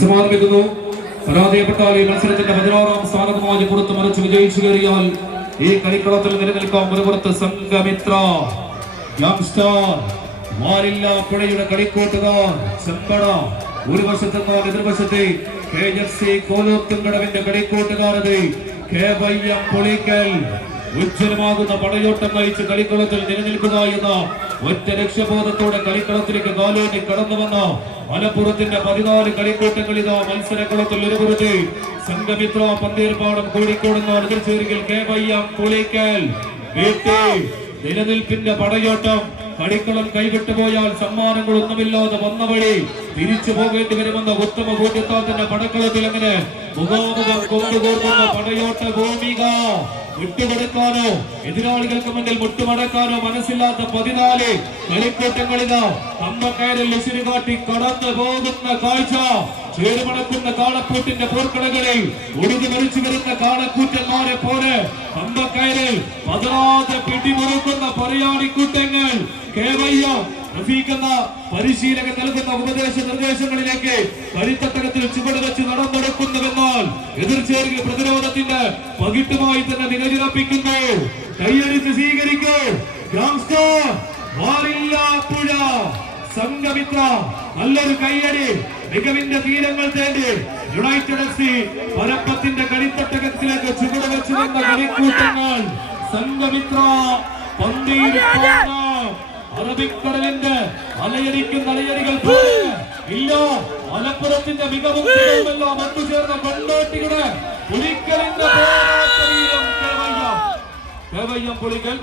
മത്സരം ആരംഭിക്കുന്നു. പരാജയപ്പെട്ടാൽ ഈ മത്സരത്തിന്റെ 16ാം സ്ഥാനത്തുമായി പുറത്ത് മറിച്ച് വിജയിച്ചു കയറിയാൽ ഈ കളിക്കളത്തിൽ നിലനിൽക്കാം. മറുപുറത്ത് സംഘമിത്ര യങ്സ്റ്റർ മാരില്ലാപ്പുഴയുടെ കളിക്കൂട്ടുകാർ ചെമ്പട, ഒരു വശത്തെന്നാൽ എതിർവശത്തെ KFC കോലോത്തുംകടവിന്റെ കളിക്കൂട്ടുകാരത് KYM പൊളിക്കൽ. ഉജ്ജ്വലമാകുന്ന പടയോട്ടം നയിച്ച് കളിക്കളത്തിൽ നിലനിൽക്കുക എന്ന ഒറ്റ ലക്ഷ്യബോധത്തോടെ കളിക്കളത്തിലേക്ക് കാലോട്ടി കടന്നു വന്ന മലപ്പുറത്തിന്റെ 14 കളിക്കൂട്ടങ്ങളിതാ മത്സരക്കളത്തിൽ ഒരുപുറത്ത് സംഘമിത്ര പന്തീർപ്പാടം കോഴിക്കോട് എതിർച്ചേരികൾ KYM പൊളിക്കൽ. നിലനിൽപ്പിന്റെ പടയോട്ടം. കളിക്കളം കൈവിട്ടു പോയാൽ സമ്മാനങ്ങളൊന്നുമില്ലാതെ വന്ന വഴി തിരിച്ചു പോകേണ്ടി വരുമെന്ന ഉത്തമ ബോധ്യത്താൽ തന്നെ പടക്കളത്തിൽ അങ്ങനെ മുഖാമുഖം കൊണ്ടുപോകുന്ന പടയോട്ട ഭൂമിക. വിട്ടുകൊടുക്കാനോ എതിരാളികൾക്ക് മുന്നിൽ മുട്ടുമടക്കാനോ മനസ്സില്ലാത്ത 14 കളിക്കൂട്ടങ്ങളിതാ കമ്പക്കയറിൽ ലക്ഷ്യം കാട്ടി കടന്നു പോകുന്ന കാഴ്ച. ചേരുമണക്കുന്ന കാളപ്പൂട്ടിന്റെ പോർക്കളകളിൽ ഒടുങ്ങി മരിച്ചു വരുന്ന കാളക്കൂറ്റന്മാരെ പോലെ കമ്പക്കയറിൽ പതറാതെ പിടിമുറുക്കുന്ന പറയാണിക്കൂട്ടങ്ങൾ. KYM റഫീഖ് എന്ന പരിശീലകൻ നൽകുന്ന ഉപദേശ നിർദ്ദേശങ്ങളിലേക്ക് കളിത്തട്ടകത്തിൽ ചുവട് വെച്ച് നടന്നെടുക്കുന്നുവെന്നാൽ എതിർച്ചേരികൾ പ്രതിരോധത്തിന്റെ പകിട്ടുമായി തന്നെ നിലയുറപ്പിക്കുന്നു. കൈയടിച്ച് സ്വീകരിക്കൂ ഗ്യാങ്സ്റ്റർ മാറില്ലാപ്പുഴ സംഘമിത്ര. നല്ലൊരു കൈയടി. മികവിന്റെ തീരങ്ങൾ തേടി യുണൈറ്റഡ് FC പരപ്പത്തിന്റെ കളിത്തട്ടകത്തിലേക്ക് ചുവട് വെച്ച് നിന്ന കളിക്കൂട്ടങ്ങൾ സംഘമിത്ര പന്തീർപ്പാടം. അറബിക്കടലിന്റെ അലയടിക്കുന്ന അലയടികൾ ഇല്ല. മലപ്പുറത്തിന്റെ മികവും എല്ലാം ഒത്തുചേർന്ന കൊണ്ടോട്ടിയുടെ പുലിക്കലിന്റെ KYM പൊളിക്കൽ.